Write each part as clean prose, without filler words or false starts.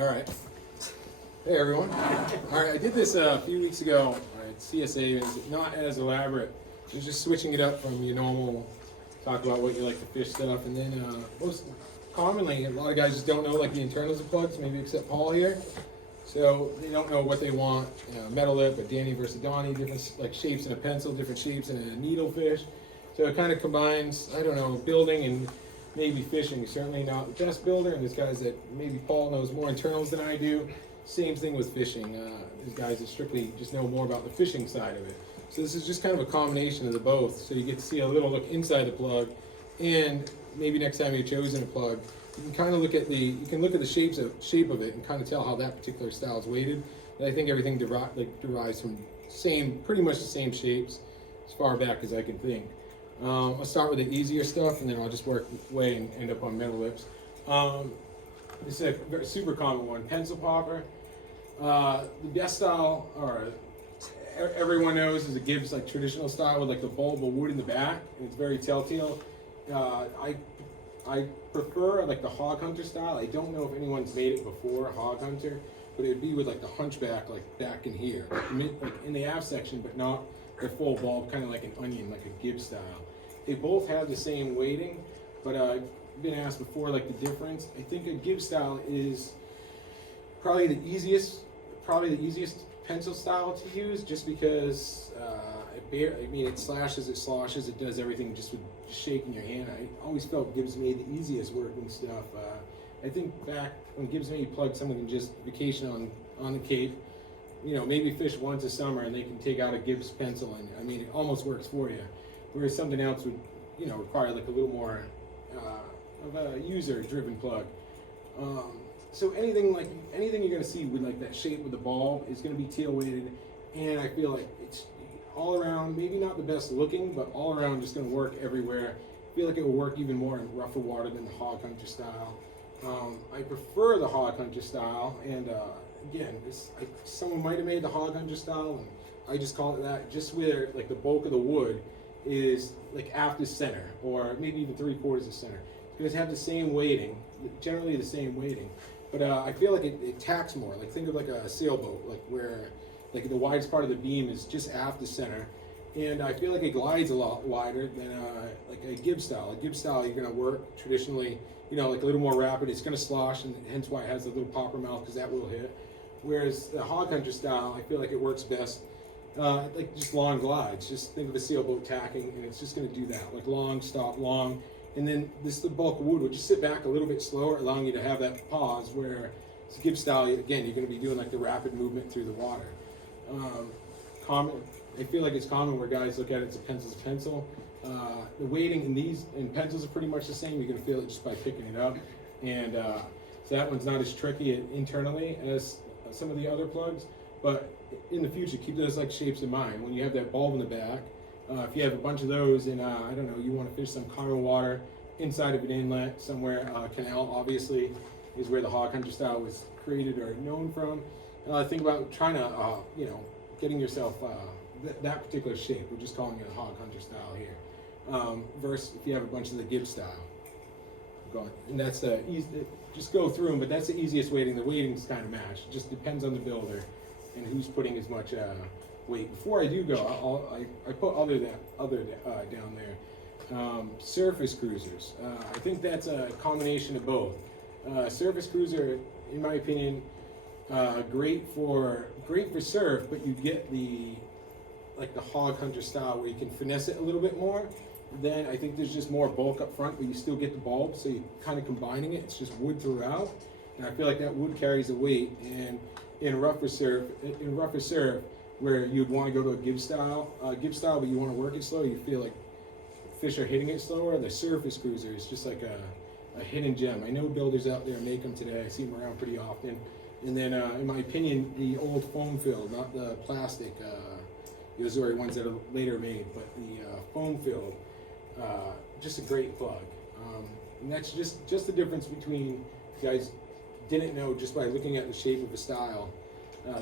All right. Hey everyone. All right, I did this a few weeks ago at CSA. It's not as elaborate. It's just switching it up from your normal talk about what you like to fish stuff, and then most commonly, a lot of guys just don't know like the internals of plugs, maybe except Paul here. So they don't know what they want. Metal lip, a Danny versus Donnie, different like shapes in a pencil, different shapes in a needlefish. So it kind of combines, I don't know, building and maybe fishing. Certainly not the best builder, and there's guys that maybe Paul knows more internals than I do. Same thing with fishing. There's guys that strictly just know more about the fishing side of it. So this is just kind of a combination of the both. So you get to see a little look inside the plug, and maybe next time you're choosing a plug, you can kind of look at the shape of it and kind of tell how that particular style is weighted. And I think everything derives from pretty much the same shapes as far back as I can think. I'll start with the easier stuff, and then I'll just work my way and end up on metal lips. This is a very super common one, pencil popper. The best style, or everyone knows, is a Gibbs like traditional style with like the bulb of wood in the back, and it's very telltale. I prefer like the hog hunter style. I don't know if anyone's made it before, hog hunter, but it would be with like the hunchback, like back in here, like in the aft section, but not the full bulb, kind of like an onion, like a Gibbs style. They both have the same weighting, but I've been asked before like the difference. I think a Gibbs style is probably the easiest pencil style to use, just because it slashes, it sloshes, it does everything just with shaking your hand. I always felt Gibbs made the easiest working stuff. I think back when Gibbs made plugs, someone can just vacation on the Cape, maybe fish once a summer, and they can take out a Gibbs pencil, and I mean it almost works for you. Whereas something else would, require like a little more of a user-driven plug. So anything you're going to see with like that shape with the bulb is going to be tail weighted, and I feel like it's all around, maybe not the best looking, but all around just going to work everywhere. I feel like it will work even more in rougher water than the hog hunter style. I prefer the hog hunter style, and again, someone might have made the hog hunter style, and I just call it that, just where like the bulk of the wood is like after center, or maybe even 3/4 of center. It's going to have the same weighting, generally the same weighting, but I feel like it tacks more. Like think of like a sailboat, like where like the widest part of the beam is just after center, and I feel like it glides a lot wider than like a Gibbs style. A Gibbs style, you're going to work traditionally, like a little more rapid. It's going to slosh, and hence why it has the little popper mouth, because that will hit. Whereas the hog hunter style, I feel like it works best like just long glides. Just think of a sailboat tacking, and it's just going to do that, like long, stop, long, and then the bulk of wood would just sit back a little bit slower, allowing you to have that pause. Where it's Gibbs style, again, you're going to be doing like the rapid movement through the water. I feel like it's common where guys look at it as a pencil. The weighting in pencils are pretty much the same. You're going to feel it just by picking it up, and so that one's not as tricky internally as some of the other plugs. But in the future, keep those like shapes in mind. When you have that bulb in the back, if you have a bunch of those, and I don't know, you want to fish some common water inside of an inlet somewhere, canal obviously is where the hog hunter style was created or known from. Think about trying to, getting yourself that particular shape. We're just calling it a hog hunter style here. Versus if you have a bunch of the Gibbs style. And that's just go through them, but that's the easiest weighting. The weighting's kind of matched. It just depends on the builder and who's putting as much weight. Before I do go, I put other down there. Surface cruisers. I think that's a combination of both. Surface cruiser, in my opinion, great for surf, but you get the hog hunter style where you can finesse it a little bit more. Then I think there's just more bulk up front, but you still get the bulb, so you're kind of combining it. It's just wood throughout, and I feel like that wood carries the weight. And in rougher surf, where you'd want to go to a Gibbs style, but you want to work it slow, you feel like fish are hitting it slower. The surface cruiser is just like a hidden gem. I know builders out there make them today. I see them around pretty often. And then, in my opinion, the old foam filled, not the plastic, those are the ones that are later made, but the foam filled, just a great plug. And that's just the difference between, guys didn't know just by looking at the shape of the style,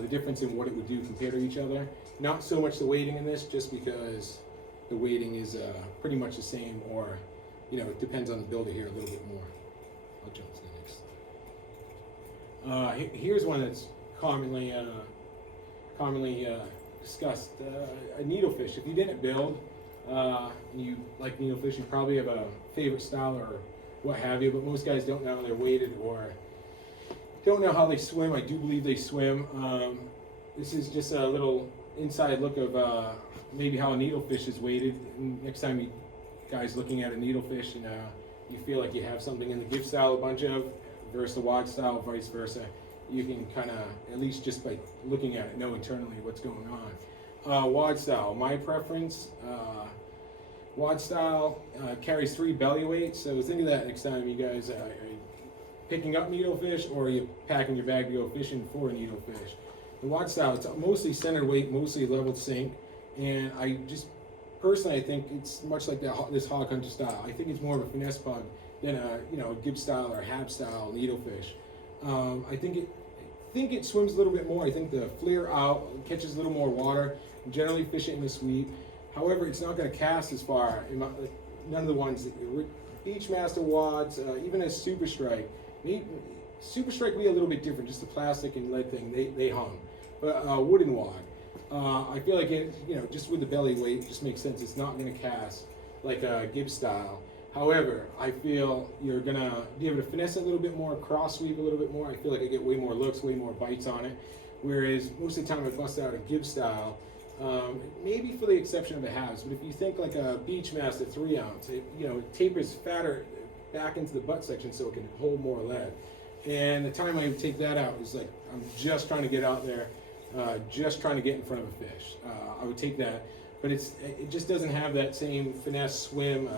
the difference in what it would do compared to each other. Not so much the weighting in this, just because the weighting is pretty much the same, or it depends on the builder here a little bit more. I'll jump to the next. Here's one that's commonly discussed. A needlefish. If you didn't build, and you like needlefish, you probably have a favorite style or what have you. But most guys don't know they're weighted or don't know how they swim. I do believe they swim. This is just a little inside look of maybe how a needlefish is weighted. And next time you guys looking at a needlefish and you feel like you have something in the gift style, a bunch of versus the wad style, vice versa, you can kind of, at least just by looking at it, know internally what's going on. Wad style, my preference, wad style carries 3 belly weights, so think of that next time you guys are picking up needlefish or you're packing your bag to go fishing for a needlefish. The wad style, it's mostly center weight, mostly leveled sink, and I just, personally, I think it's much like this hog hunter style. I think it's more of a finesse bug than a Gibb style or Hab style needlefish. I think it swims a little bit more. I think the flare out catches a little more water. Generally fish it in the sweep. However, it's not going to cast as far. None of the ones, Beachmaster wads, even a Super Strike. Super Strike would be a little bit different. Just the plastic and lead thing, they hung. But wooden wad, I feel like it, just with the belly weight, it just makes sense. It's not going to cast like a Gibb style. However, I feel you're gonna be able to finesse it a little bit more, cross sweep a little bit more. I feel like I get way more looks, way more bites on it. Whereas most of the time I bust out a Gibb style, maybe for the exception of the halves. But if you think like a Beachmaster 3 ounce, it tapers fatter back into the butt section so it can hold more lead. And the time I take that out is like I'm just trying to get out there, just trying to get in front of a fish. I would take that, but it just doesn't have that same finesse swim.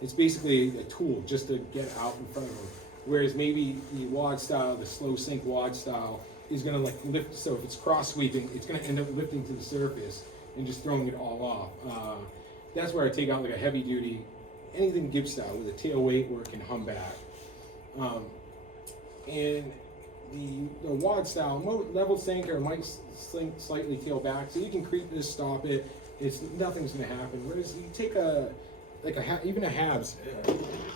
It's basically a tool just to get out in front of them. Whereas maybe the wad style, the slow sink wad style, is gonna like lift, so if it's cross sweeping, it's gonna end up lifting to the surface and just throwing it all off. That's where I take out like a heavy duty, anything Gibb style with a tail weight where it can hum back. And the wad style, level sinker might sink slightly tail back, so you can creep this, stop it, nothing's gonna happen. Whereas you take even a halves,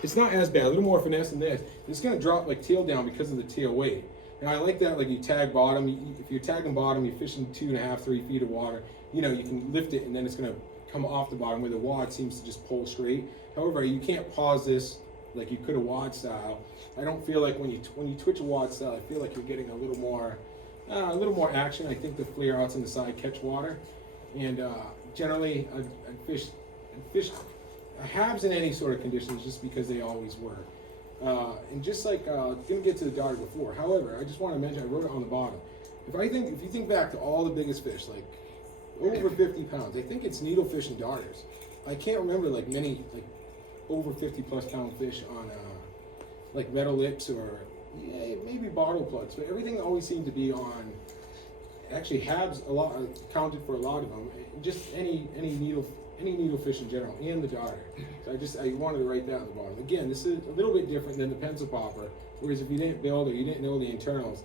it's not as bad, a little more finesse than this. It's gonna drop like tail down because of the tail weight. And I like that, like you tag bottom, if you're tagging bottom, you're fishing 2.5, 3 feet of water, you can lift it and then it's gonna come off the bottom where the wad seems to just pull straight. However, you can't pause this like you could a wad style. I don't feel like when you twitch a wad style, I feel like you're getting a little more action. I think the flare outs on the side catch water. And generally, I fish halves in any sort of conditions just because they always work. And just like, didn't get to the darter before. However, I just want to mention, I wrote it on the bottom. If you think back to all the biggest fish, like over 50 pounds, I think it's needlefish and darters. I can't remember like many like over 50 plus pound fish on like metal lips or maybe bottle plugs, but everything always seemed to be on, actually halves a lot, counted for a lot of them, just any needlefish in general, and the darter. So I wanted to write that on the bottom. Again, this is a little bit different than the pencil popper, whereas if you didn't build or you didn't know the internals,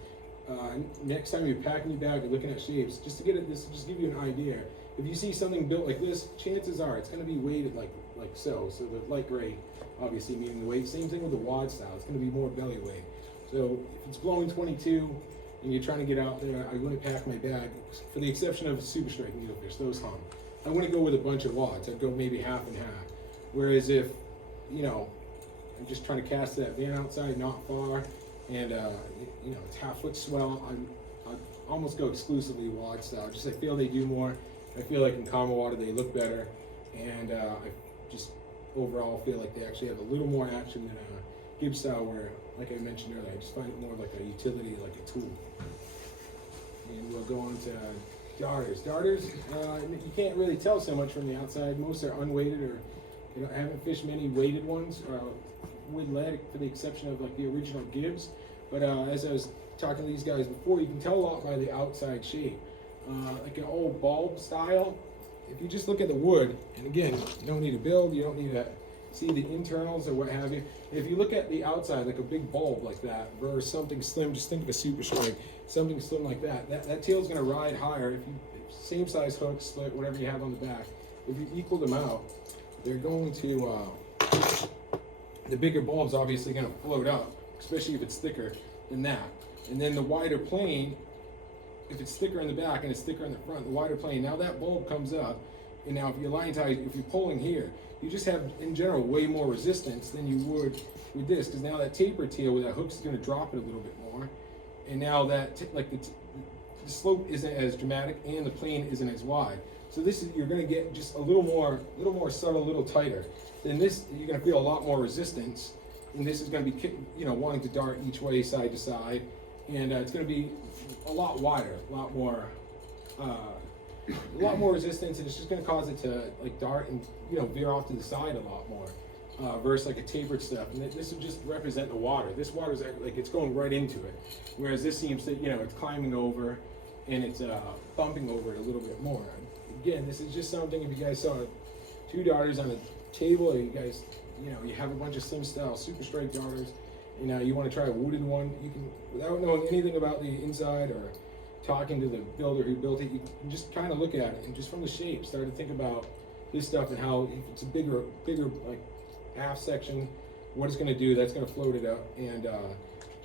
next time you're packing your bag or looking at shapes, just to give you an idea, if you see something built like this, chances are it's going to be weighted like so. So the light gray, obviously meaning the weight. Same thing with the wad style. It's going to be more belly weight. So if it's blowing 22 and you're trying to get out there, I wouldn't pack my bag, for the exception of Super Strike needlefish, those hung. I wouldn't go with a bunch of wads. I'd go maybe half and half. Whereas if, I'm just trying to cast that van outside, not far, and it's half-foot swell, I'd almost go exclusively wad style. Just I feel they do more. I feel like in calmer water they look better, and I just overall feel like they actually have a little more action than a Gibb style, where, like I mentioned earlier, I just find it more like a utility, like a tool. And we'll go on to darters. Darters, you can't really tell so much from the outside. Most are unweighted, or I haven't fished many weighted ones with lead, for the exception of like the original Gibbs. But as I was talking to these guys before, you can tell a lot by the outside shape. Like an old bulb style, if you just look at the wood, and again, you don't need to build, you don't need to see the internals or what have you. If you look at the outside, like a big bulb like that, versus something slim, just think of a Super Strike, something slim like that tail's gonna ride higher. If same size hook, split, whatever you have on the back, if you equal them out, they're going to, the bigger bulb's obviously gonna float up, especially if it's thicker. than that. And then the wider plane, if it's thicker in the back and it's thicker in the front, the wider plane, now that bulb comes up, and now if you're line tie, if you're pulling here, you just have, in general, way more resistance than you would with this, because now that taper tail with that hook is going to drop it a little bit more, and now that, the slope isn't as dramatic, and the plane isn't as wide. So this is, you're going to get just a little more subtle, a little tighter. Then this, you're going to feel a lot more resistance, and this is going to be, wanting to dart each way, side to side, and it's going to be a lot wider, a lot more resistance, and it's just going to cause it to like dart and veer off to the side a lot more, versus like a tapered stuff. And this would just represent the water. This water is like it's going right into it, whereas this seems to it's climbing over, and it's bumping over it a little bit more. Again, this is just something. If you guys saw 2 darters on a table, or you guys you have a bunch of sim style super strike darters, and you want to try a wooden one, you can, without knowing anything about the inside or talking to the builder who built it, you can just kind of look at it and just from the shape start to think about this stuff and how if it's a bigger like half section, what it's going to do. That's going to float it up, and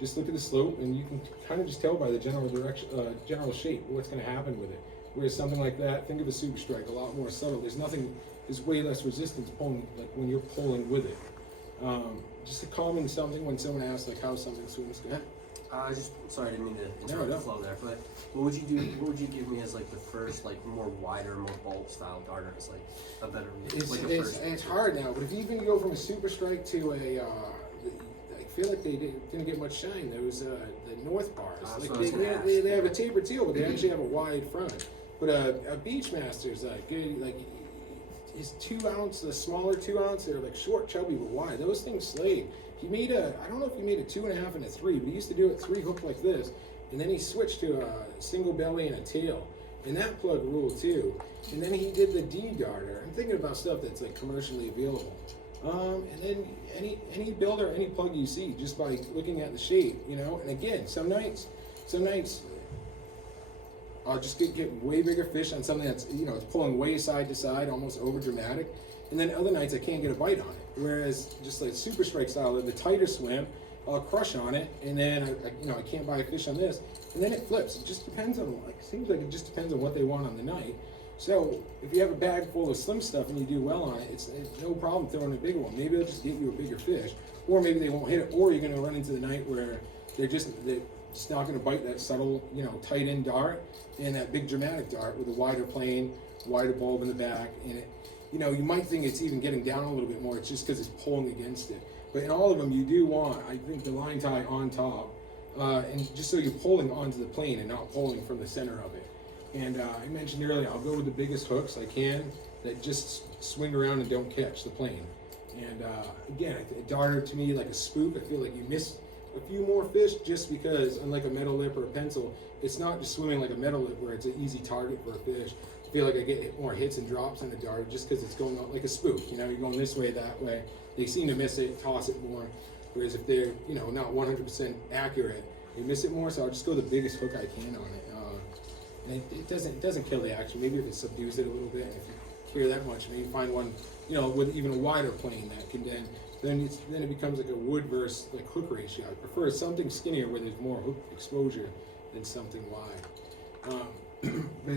just look at the slope, and you can kind of just tell by the general direction, general shape, what's going to happen with it. Whereas something like that, think of a super strike, a lot more subtle. There's way less resistance pulling, like when you're pulling with it. Just a common something when someone asks like how something swims. Sorry, I didn't mean to interrupt the flow there, but what would you do? What would you give me as like the first, like more wider, more bulk style darter? It's like a better. It's hard now, but if you even go from a super strike to a, I feel like they didn't get much shine. There was the North bars. They have a tapered tail, but they actually have a wide front. But a Beachmaster's good, like his 2 ounce, the smaller 2 ounce, they're like short, chubby, but wide. Those things slay. He made I don't know if he made a 2.5 and a 3, but he used to do it 3 hook like this, and then he switched to a single belly and a tail, and that plug ruled too. And then he did the D darter. I'm thinking about stuff that's like commercially available. And then any builder, any plug you see, just by looking at the shape, And again, some nights, I'll just get way bigger fish on something that's it's pulling way side to side, almost over dramatic. And then other nights I can't get a bite on it. Whereas just like super strike style, the tighter swim, I'll crush on it, and then I can't buy a fish on this, and then it flips. It just depends on seems like it just depends on what they want on the night. So if you have a bag full of slim stuff and you do well on it, it's no problem throwing a bigger one. Maybe they'll just get you a bigger fish, or maybe they won't hit it, or you're going to run into the night where they're just not going to bite that subtle, tight end dart and that big dramatic dart with a wider plane, wider bulb in the back, and it. You might think it's even getting down a little bit more. It's just because it's pulling against it. But in all of them, you do want, I think, the line tie on top, and just so you're pulling onto the plane and not pulling from the center of it. And I mentioned earlier, I'll go with the biggest hooks I can that just swing around and don't catch the plane. And again, a darter to me, like a spook, I feel like you miss a few more fish just because, unlike a metal lip or a pencil, it's not just swimming like a metal lip where it's an easy target for a fish. I feel like I get more hits and drops in the dart just because it's going out like a spook. You're going this way, that way. They seem to miss it, toss it more. Whereas if they're, not 100% accurate, they miss it more. So I'll just go the biggest hook I can on it. And it doesn't kill the action. Maybe if it subdues it a little bit, and if you care that much, maybe find one, with even a wider plane that can then it becomes like a wood versus like hook ratio. I prefer something skinnier where there's more hook exposure than something wide. But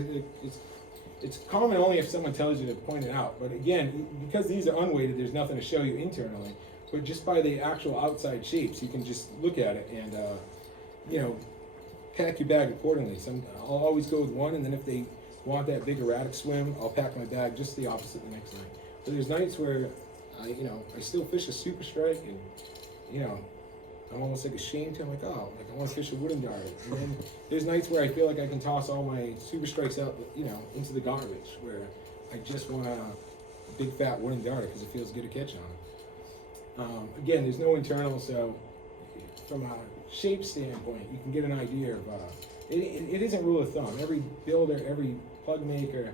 it's common only if someone tells you to point it out. But again, because these are unweighted, there's nothing to show you internally. But just by the actual outside shapes, you can just look at it and, pack your bag accordingly. I'll always go with one, and then if they want that big erratic swim, I'll pack my bag just the opposite the next night. But there's nights where, I still fish a super strike, and, I'm almost like ashamed to. I'm like, I want to fish a wooden darter. And then there's nights where I feel like I can toss all my super strikes out, into the garbage, where I just want a big fat wooden darter because it feels good to catch on. Again, there's no internal, so from a shape standpoint, you can get an idea of, it isn't rule of thumb. Every builder, every plug maker,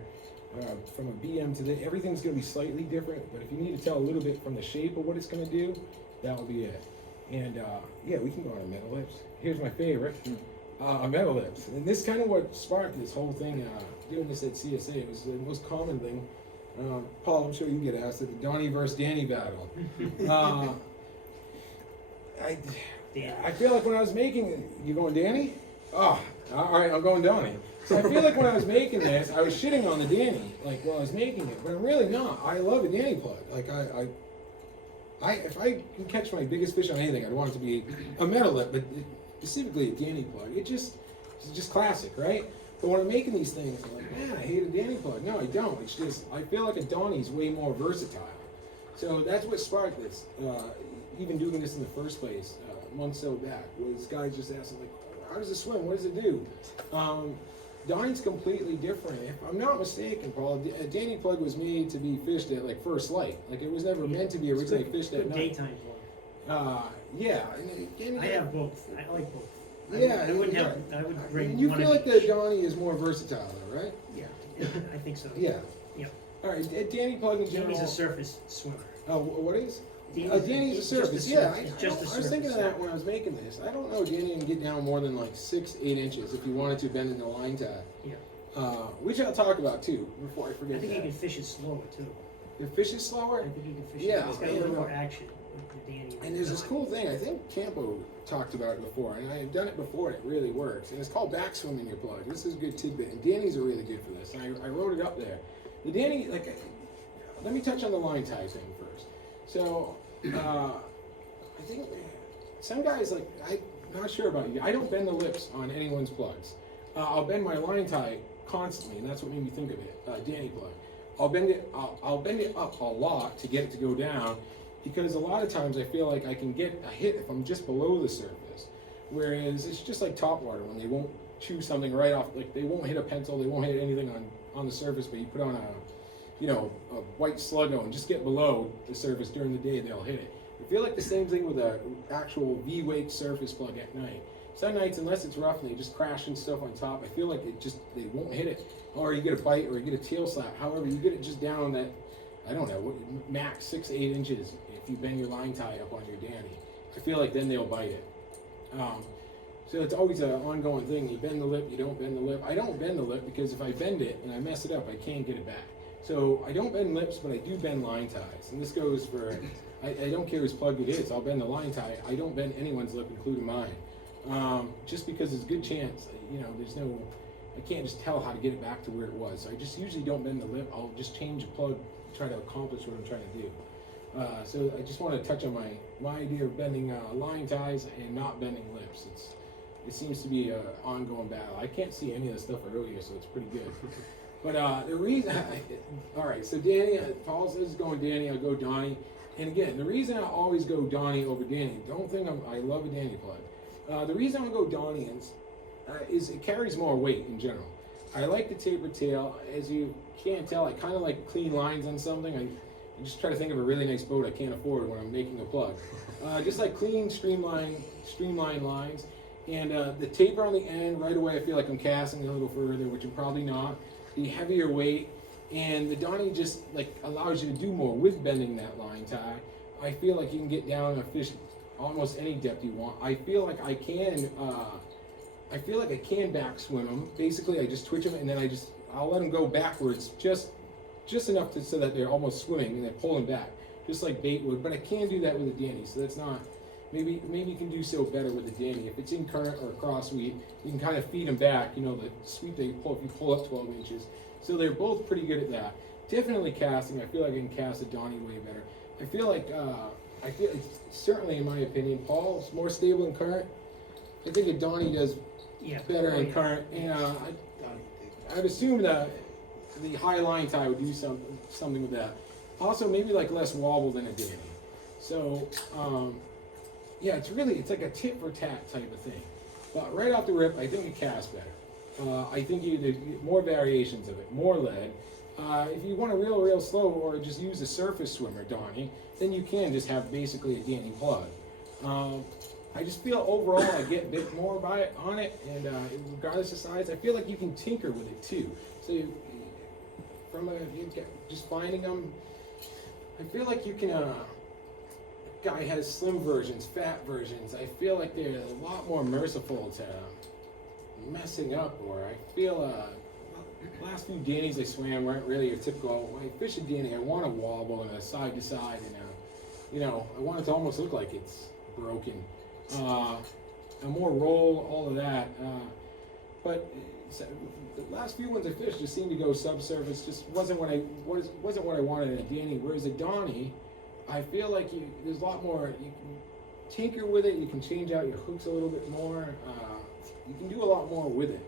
from a BM to everything's going to be slightly different, but if you need to tell a little bit from the shape of what it's going to do, that will be it. And we can go on metal lips. Here's my favorite, metal lips. And this kind of what sparked this whole thing, doing this at CSA. It was the most common thing. Paul, I'm sure you get asked at the Donnie versus Danny battle. Danny. I feel like when I was making it, you going Danny? Oh, all right, I'm going Donnie. So I feel like when I was making this, I was shitting on the Danny, like while I was making it, but I'm really not. I love a Danny plug. Like if I can catch my biggest fish on anything, I'd want it to be a metal lip, but specifically a Danny plug. It's just classic, right? But when I'm making these things, I'm like, man, I hate a Danny plug. No, I don't. It's just, I feel like a Donnie's way more versatile. So that's what sparked this. Even doing this in the first place, months so back, was guys just asking, like, how does it swim? What does it do? Donnie's completely different. If I'm not mistaken, Paul, a Danny plug was made to be fished at like first light. Like it was never meant to be originally fished at night. Daytime plug. Yeah. And again, I have both. I like both. Yeah, I wouldn't have. I would bring. And you one feel of like each. the Donnie is more versatile, though, right? Yeah, I think so. Yeah. Yeah. All right, Danny plug in general. Danny's a surface swimmer. Oh, what is? it's Danny's a just surface. a Yeah, surface. It's just a I was thinking of surface. that when I was making this. I don't know Danny can get down more than like 6-8 inches if you wanted to bend in the line tie. Yeah. Which I'll talk about too before I forget. I think that. you can fish it slower too. The fish is I slower. think you can fish Yeah, it. It's got a and, little more action with the Danny. And there's this cool thing. I think Campo talked about it before, and I've done it before. And it really works, and it's called back swimming your plug. This is a good tidbit, and Danny's are really good for this. And I wrote it up there. The Danny, like, let me touch on the line tie thing first. So, I think some guys, like, I'm not sure about you. I don't bend the lips on anyone's plugs. I'll bend my line tie constantly, and that's what made me think of it. Danny plug. I'll bend it up a lot to get it to go down, because a lot of times I feel like I can get a hit if I'm just below the surface. Whereas it's just like top water when they won't chew something right off, like they won't hit a pencil, they won't hit anything on the surface, but you put on a white sluggo and just get below the surface during the day, they'll hit it. I feel like the same thing with a actual V-weight surface plug at night. Some nights, unless it's rough and they just crashing stuff on top, I feel like they won't hit it. Or you get a bite or you get a tail slap. However, you get it just down that, I don't know, max 6-8 inches if you bend your line tie up on your Danny. I feel like then they'll bite it. So it's always an ongoing thing. You bend the lip, you don't bend the lip. I don't bend the lip because if I bend it and I mess it up, I can't get it back. So I don't bend lips, but I do bend line ties. And this goes for, I don't care whose plug it is, I'll bend the line tie. I don't bend anyone's lip, including mine. Just because there's a good chance, I can't just tell how to get it back to where it was. So I just usually don't bend the lip. I'll just change the plug to try to accomplish what I'm trying to do. So I just want to touch on my idea of bending line ties and not bending lips. It seems to be an ongoing battle. I can't see any of the stuff earlier, so it's pretty good. But the reason, all right, so Danny, Paul says going Danny, I'll go Donnie. And again, the reason I always go Donnie over Danny, don't think I love a Danny plug. The reason I go Donnie is it carries more weight in general. I like the taper tail. As you can't tell, I kind of like clean lines on something. I just try to think of a really nice boat I can't afford when I'm making a plug. Just like clean, streamlined lines. And the taper on the end, right away I feel like I'm casting a little further, which I'm probably not. The heavier weight, and the Donnie just like allows you to do more with bending that line tie. I feel like you can get down a fish almost any depth you want. I feel like I can back swim them. Basically, I just twitch them and then I'll let them go backwards just enough so that they're almost swimming and they're pulling back, just like bait would. But I can do that with a Danny, so that's not. Maybe you can do so better with a Danny. If it's in current or crossweed, you can kind of feed them back. The sweep they pull, if you pull up 12 inches. So they're both pretty good at that. Definitely casting. I feel like I can cast a Donnie way better. I feel it's certainly, in my opinion, Paul's more stable in current. I think a Donnie does better in current. And I'd assume that the high line tie would do something with that. Also, maybe like less wobble than a Danny. So, yeah, it's like a tit for tat type of thing. But right off the rip, I think it casts better. I think there's more variations of it, more lead. If you want a real slow or just use a surface swimmer Donnie, then you can just have basically a Danny plug. I just feel overall I get a bit more on it, and regardless of size, I feel like you can tinker with it too. So just finding them, I feel like you can. Guy has slim versions, fat versions. I feel like they're a lot more merciful to messing up, or I feel last few Dannies I swam weren't really a typical. When I fish a Danny, I want a wobble and a side to side, and I want it to almost look like it's broken. a more roll, all of that. But the last few ones I fished just seemed to go subsurface. Just wasn't what I wanted in a Danny. Whereas a Donnie, I feel like there's a lot more. You can tinker with it. You can change out your hooks a little bit more. You can do a lot more with it.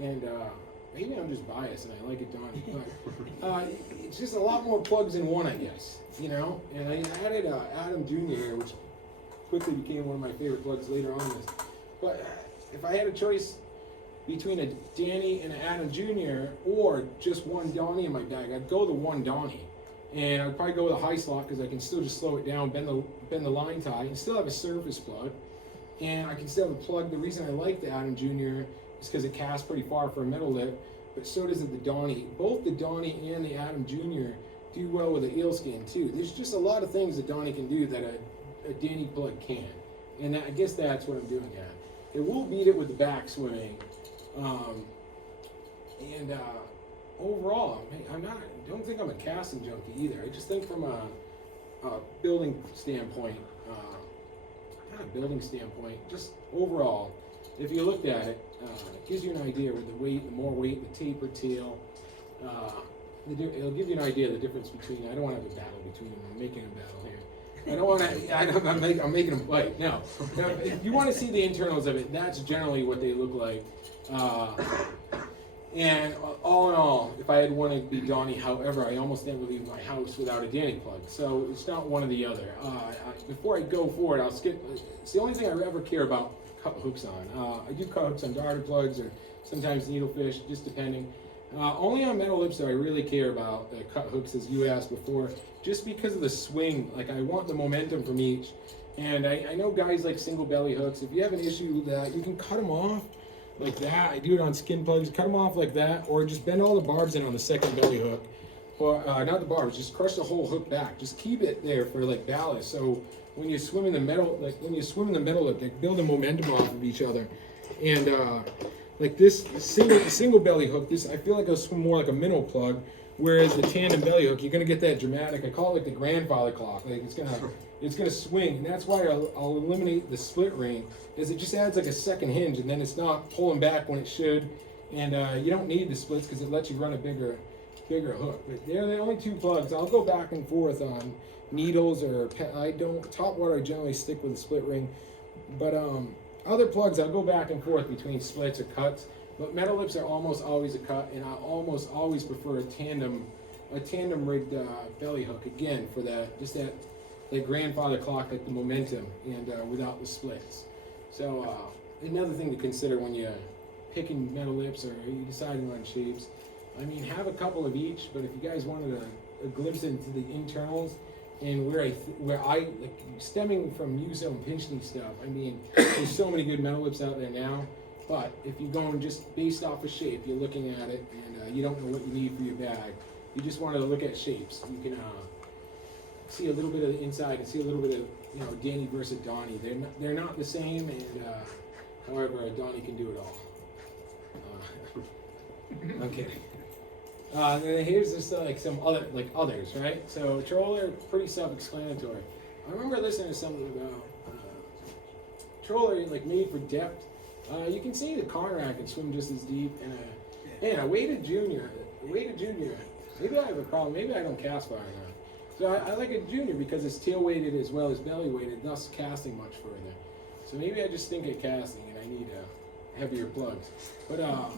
And maybe I'm just biased and I like a Donnie, but it's just a lot more plugs in one, I guess. You know. And I added Adam Jr. here, which quickly became one of my favorite plugs later on this. But if I had a choice between a Danny and an Adam Jr. or just one Donnie in my bag, I'd go the one Donnie. And I'd probably go with a high slot because I can still just slow it down, bend the line tie, and still have a surface plug. And I can still have a plug. The reason I like the Adam Jr. is because it casts pretty far for a metal lip, but so does the Donnie. Both the Donnie and the Adam Jr. do well with the eel skin too. There's just a lot of things that Donnie can do that a Danny plug can. And I guess that's what I'm doing at. It will beat it with the back swimming. Overall, don't think I'm a casting junkie either. I just think from a building standpoint, not a building standpoint, just overall, if you looked at it, it gives you an idea with the weight, the more weight, the taper tail. It'll give you an idea of the difference between. I don't want to have a battle between them. I'm making a battle here. I don't want to. I'm making them fight. No. If you want to see the internals of it, that's generally what they look like. And all in all, if I had wanted to be Donnie, however, I almost never leave my house without a Danny plug. So it's not one or the other. Before I go forward, I'll skip. It's the only thing I ever care about cut hooks on. I do cut hooks on darter plugs or sometimes needlefish, just depending. Only on metal lips do I really care about cut hooks, as you asked before, just because of the swing. Like, I want the momentum from each. And I know guys like single belly hooks. If you have an issue with that, you can cut them off like that. I do it on skin plugs. Cut them off like that, or just bend all the barbs in on the second belly hook. Or not the barbs, just crush the whole hook back. Just keep it there for like ballast. So when you swim in the metal, hook, they build a momentum off of each other. And like this single belly hook, I feel like I'll swim more like a minnow plug. Whereas the tandem belly hook, you're gonna get that dramatic. I call it like the grandfather clock. Like it's gonna swing, and that's why I'll eliminate the split ring, is it just adds like a second hinge, and then it's not pulling back when it should. And you don't need the splits because it lets you run a bigger hook. But they're the only two plugs. I'll go back and forth on needles or top water. I generally stick with a split ring, but other plugs I'll go back and forth between splits or cuts. But metal lips are almost always a cut, and I almost always prefer a tandem rigged belly hook, again, for that grandfather clock, like the momentum, and without the splits. So another thing to consider when you're picking metal lips or you deciding on shapes, I mean, have a couple of each. But if you guys wanted a glimpse into the internals and where I like stemming from Muso and Pinchney stuff, I mean, there's so many good metal lips out there now. But if you're going just based off of shape, you're looking at it and you don't know what you need for your bag. You just want to look at shapes. You can see a little bit of the inside and see a little bit of Danny versus Donnie. They're not the same, and however, Donnie can do it all. I'm kidding. Then here's just like some others, right? So troller, pretty self-explanatory. I remember listening to something about troller like made for depth. You can see the Conrad can swim just as deep, and a weighted junior. Maybe I have a problem. Maybe I don't cast far enough. So I like a junior because it's tail weighted as well as belly weighted, thus casting much further. So maybe I just stink at casting and I need heavier plugs. But I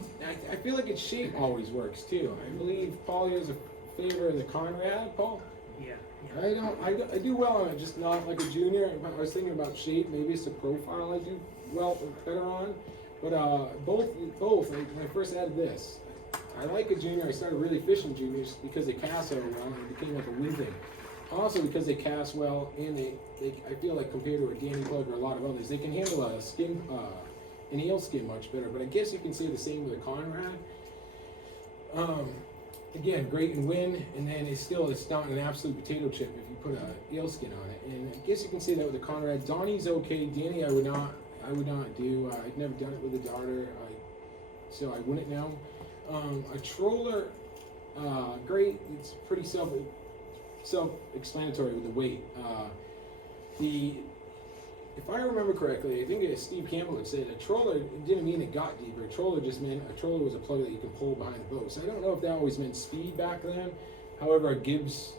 feel like its shape always works too. I believe Paul is a favor of the Conrad. Paul. Yeah. I do well on it, just not like a junior. I was thinking about shape. Maybe it's the profile I do better on. But both. When I first added this, I like a junior. I started really fishing juniors because they cast so well, and it became like a win thing. Also because they cast well, and they I feel like compared to a Danny plug or a lot of others, they can handle an eel skin much better. But I guess you can say the same with a Conrad. Again, great and win, and then it's not an absolute potato chip if you put a eel skin on it. And I guess you can say that with the Conrad. Donnie's okay. Danny, I would not do. I've never done it with a darter, so I wouldn't know. A troller, great. It's pretty self-explanatory with the weight. if I remember correctly, I think Steve Campbell had said a troller didn't mean it got deeper. A troller just meant a troller was a plug that you could pull behind the boat. So I don't know if that always meant speed back then. However, a Gibbs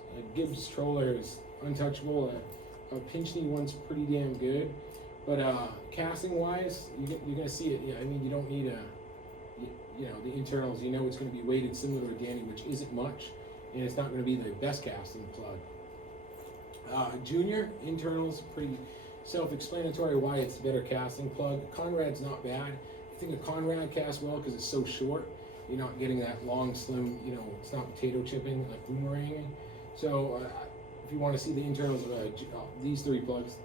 troller is untouchable. A Pinch-Knee one's pretty damn good. But casting wise, you're gonna see it. Yeah, I mean, you don't need the internals. You know it's going to be weighted similar to a Danny, which isn't much, and it's not going to be the best casting plug. Junior internals, pretty self-explanatory why it's a better casting plug. Conrad's not bad. I think a Conrad casts well because it's so short. You're not getting that long, slim, it's not potato chipping, like boomeranging. So if you want to see the internals of these three plugs,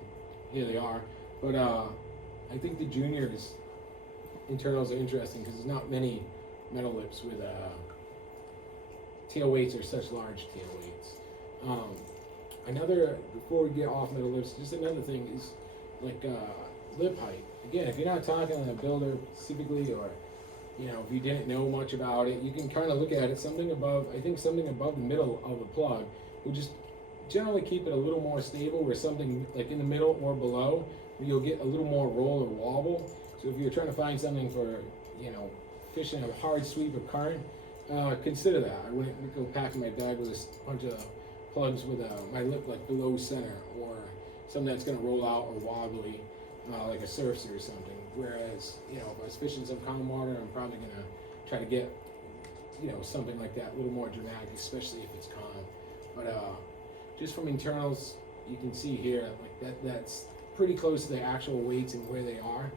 here they are. But I think the Juniors internals are interesting because there's not many metal lips with tail weights or such large tail weights. Before we get off metal lips, just another thing is like lip height. Again, if you're not talking to a builder specifically, or if you didn't know much about it, you can kind of look at it. Something above the middle of the plug will just generally keep it a little more stable, where something like in the middle or below, you'll get a little more roll or wobble. So if you're trying to find something for, fishing a hard sweep of current, consider that. I wouldn't go packing my bag with a bunch of plugs with my lip like below center, or something that's going to roll out or wobbly, like a surfer or something. Whereas, if I was fishing some calm water, I'm probably going to try to get, something like that, a little more dramatic, especially if it's calm. But just from internals, you can see here, like that's pretty close to the actual weights and where they are,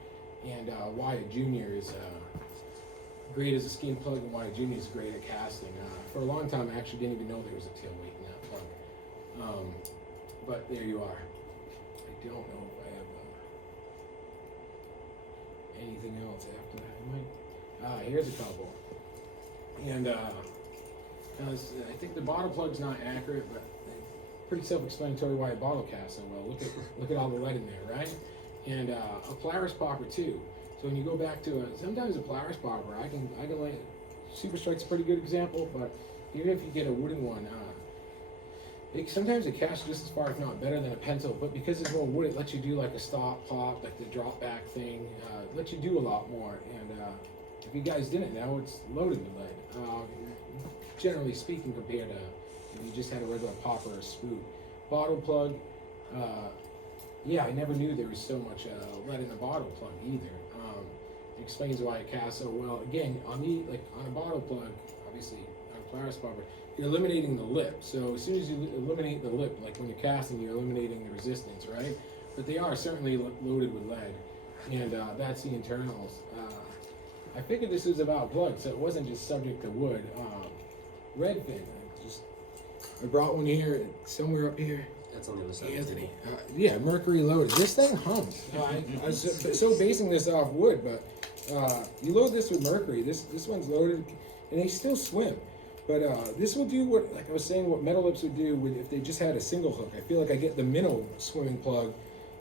and why a Junior is great as a skein plug, and why a Junior is great at casting. For a long time, I actually didn't even know there was a tail weight in that plug. But there you are. I don't know if I have anything else after that. Here's a couple. And I think the bottle plug's not accurate, but pretty self-explanatory why a bottle casts so well. Look at all the lead in there, right? And a Polaris popper too. So when you go back to sometimes a Polaris popper, I can like Super Strike's a pretty good example, but even if you get a wooden one, sometimes it casts just as far, if not better, than a pencil. But because it's more wood, it lets you do like a stop pop, like the drop back thing. It lets you do a lot more. And if you guys didn't know, it's loaded with lead. Generally speaking, compared to if you just had a regular popper or spoot. Bottle plug, I never knew there was so much lead in a bottle plug either. It explains why it casts so well. Again, on a bottle plug, obviously on a Polaris popper, you're eliminating the lip. So as soon as you eliminate the lip, like when you're casting, you're eliminating the resistance, right? But they are certainly loaded with lead, and that's the internals. I figured this was about plugs, so it wasn't just subject to wood. Redfin, I brought one here, somewhere up here. That's on the other side. Anthony. Mercury loaded. This thing hums. I was so basing this off wood, but you load this with mercury. This one's loaded, and they still swim. But this will do what, like I was saying, what metal lips would do if they just had a single hook. I feel like I get the minnow swimming plug,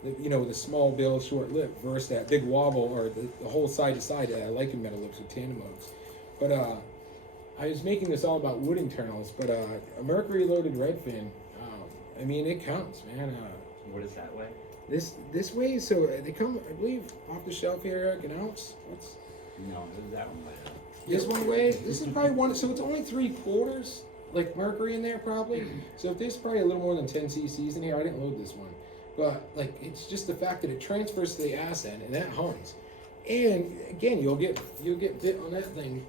with a small bill, short lip, versus that big wobble or the whole side to side that I like in metal lips with tandem hooks. But I was making this all about wood internals, but a mercury loaded redfin, it counts, man. What is that way? This way, so they come, I believe, off the shelf here, Eric, an ounce. No, that one way. This one way. This is probably one. So it's only 3/4, like mercury in there, probably. So if there's probably a little more than 10 cc's in here, I didn't load this one, but like it's just the fact that it transfers to the ass end and that hums. And again, you'll get bit on that thing.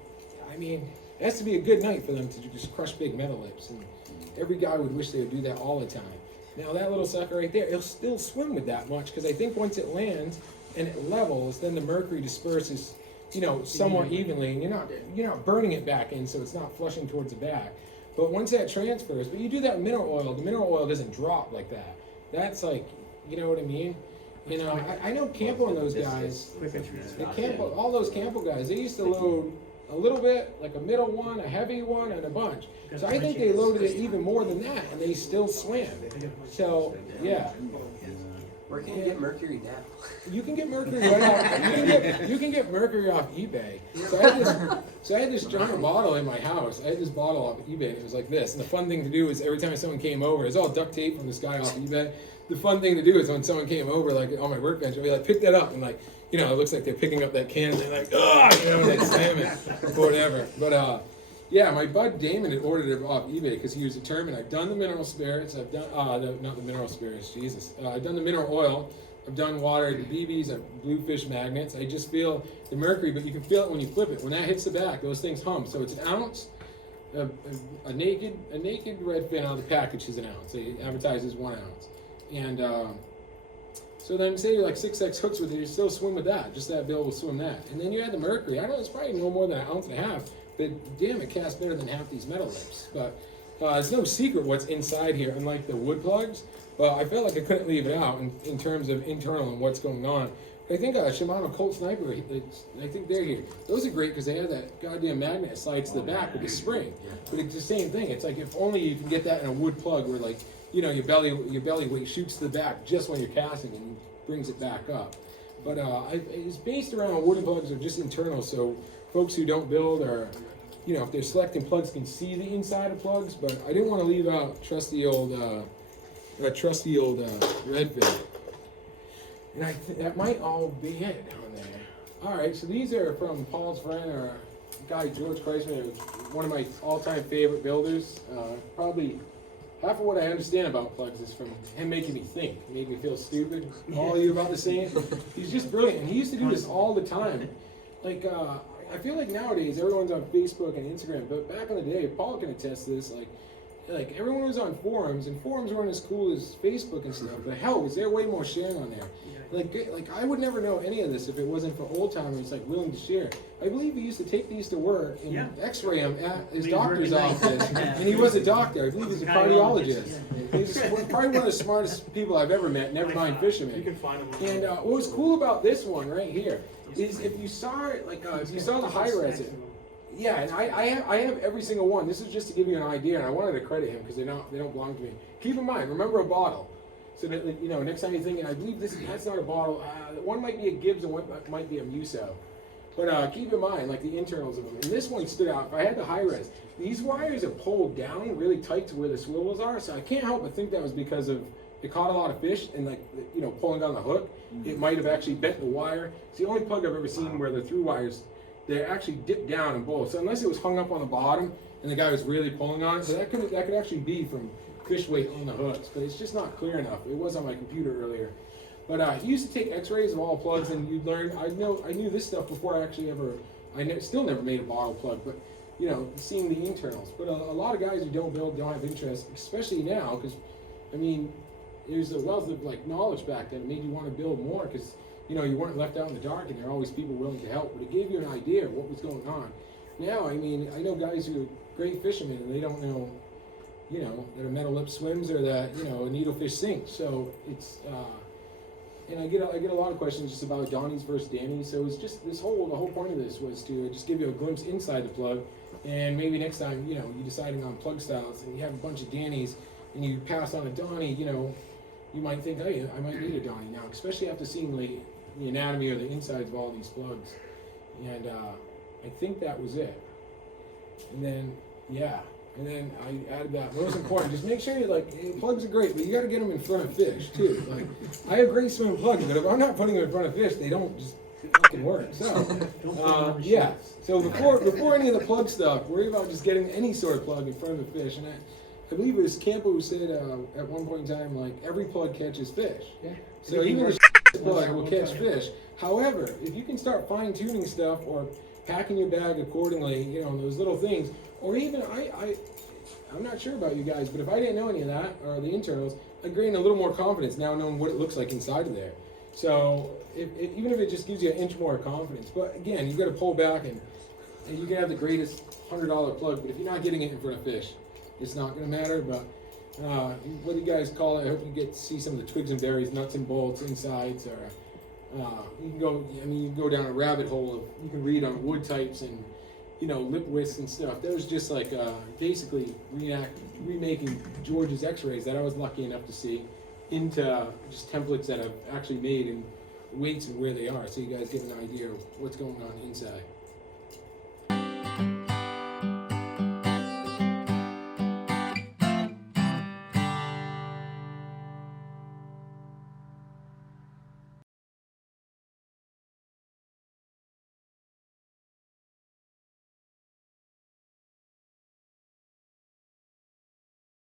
It has to be a good night for them to just crush big metal lips, and every guy would wish they would do that all the time. Now that little sucker right there, it'll still swim with that much, because I think once it lands and it levels, then the mercury disperses, somewhat evenly, and you're not burning it back in, so it's not flushing towards the back. But once that transfers, but you do that with mineral oil, the mineral oil doesn't drop like that. That's like, you know what I mean? I know Campo and those guys, all those Campo guys, they used to load a little bit, like a middle one, a heavy one, and a bunch. So I think they loaded it even more than that, and they still swam. So, yeah. Where can you get mercury now? You can get mercury right off. You can get mercury off eBay. So I had this giant bottle in my house. I had this bottle off eBay, and it was like this. And the fun thing to do is every time someone came over, it's all duct tape from this guy off eBay. the fun thing to do is when someone came over, like on my workbench, I'd be like, pick that up, and like, you know, it looks like they're picking up that can, and they're like, oh, you know, and they slam it, or whatever. But yeah, my bud Damon had ordered it off eBay because he was determined. I've done the mineral spirits. I've done not the mineral spirits, Jesus. I've done the mineral oil. I've done water, the BBs, bluefish magnets. I just feel the mercury, but you can feel it when you flip it. When that hits the back, those things hum. So it's an ounce. A naked redfin out of the package is an ounce. It advertises 1 ounce. And so then say you're like 6X hooks with it, you still swim with that. Just that bill will swim that. And then you add the mercury. I know it's probably no more than 1.5 ounces, but damn, it casts better than half these metal lips. But it's no secret what's inside here, unlike the wood plugs. But I felt like I couldn't leave it out in terms of internal and what's going on. I think Shimano Colt Sniper, I think they're here. Those are great because they have that goddamn magnet that slides to the back with the spring. But it's the same thing. It's like if only you can get that in a wood plug where like, you know, your belly weight shoots to the back just when you're casting and brings it back up. But it's based around wooden plugs or just internal, so folks who don't build or, you know, if they're selecting plugs can see the inside of plugs. But I didn't want to leave out trusty old Redfin. And that might all be it on there. All right, so these are from Paul's friend or guy George Kreisman, one of my all-time favorite builders. Probably half of what I understand about plugs is from him making me think, made me feel stupid. All of you about the same. He's just brilliant, and he used to do this all the time. Like I feel like nowadays everyone's on Facebook and Instagram, but back in the day, Paul can attest to this. Like everyone was on forums, and forums weren't as cool as Facebook and stuff. But hell, was there way more sharing on there? Like I would never know any of this if it wasn't for old timers like willing to share. I believe he used to take these to work and X-ray them at his doctor's office, and he was a doctor. I believe he's a cardiologist. He's probably one of the smartest people I've ever met. Never mind fishermen. You can find them. And what was cool about this one right here is if you saw it, like if you saw the high res. Yeah, and I have every single one. This is just to give you an idea, and I wanted to credit him because they don't belong to me. Keep in mind, remember a bottle, so that you know next time you think, I believe that's not a bottle. One might be a Gibbs and one might be a Muso. But keep in mind, like the internals of them. And this one stood out. If I had the high res, these wires are pulled down really tight to where the swivels are, so I can't help but think that was because of it caught a lot of fish and like you know pulling on the hook, it might have actually bent the wire. It's the only plug I've ever seen where the through wires. They actually dip down in both. So unless it was hung up on the bottom and the guy was really pulling on it, so that could actually be from fish weight on the hooks, but it's just not clear enough. It was on my computer earlier. But he used to take X-rays of all plugs, and you'd learn. I knew this stuff before I actually still never made a bottle plug, but you know, seeing the internals. But a lot of guys who don't build don't have interest, especially now, because I mean, there's a wealth of like knowledge back then that made you want to build more because. You know, you weren't left out in the dark, and there are always people willing to help. But it gave you an idea of what was going on. Now, I mean, I know guys who are great fishermen, and they don't know, you know, that a metal lip swims or that you know a needlefish sinks. So it's, and I get a lot of questions just about Donnie's versus Danny. So it's just the whole point of this was to just give you a glimpse inside the plug, and maybe next time, you know, you're deciding on plug styles, and you have a bunch of Dannies, and you pass on a Donnie, you know, you might think, hey, I might need a Donnie now, especially after seeing the anatomy or the insides of all these plugs. And I think that was it. And then I added that. Most important, just make sure you plugs are great, but you got to get them in front of fish too. Like I have great swimming plugs, but if I'm not putting them in front of fish, they don't just fucking work. So yeah. So before any of the plug stuff, worry about just getting any sort of plug in front of a fish. And I believe it was Campo who said at one point in time, like every plug catches fish. Yeah. So even the plug will catch fish. However, if you can start fine tuning stuff or packing your bag accordingly, you know, those little things, or even I'm not sure about you guys, but if I didn't know any of that or the internals, I'd gain a little more confidence now knowing what it looks like inside of there. So even if it just gives you an inch more confidence, but again, you got to pull back and you can have the greatest $100 plug, but if you're not getting it in front of fish, it's not going to matter. But what do you guys call it? I hope you get to see some of the twigs and berries, nuts and bolts, insides, or you can go down a rabbit hole of, you can read on wood types and, you know, lip widths and stuff. That was just like basically remaking George's X-rays that I was lucky enough to see into just templates that I've actually made and weights and where they are, so you guys get an idea of what's going on inside.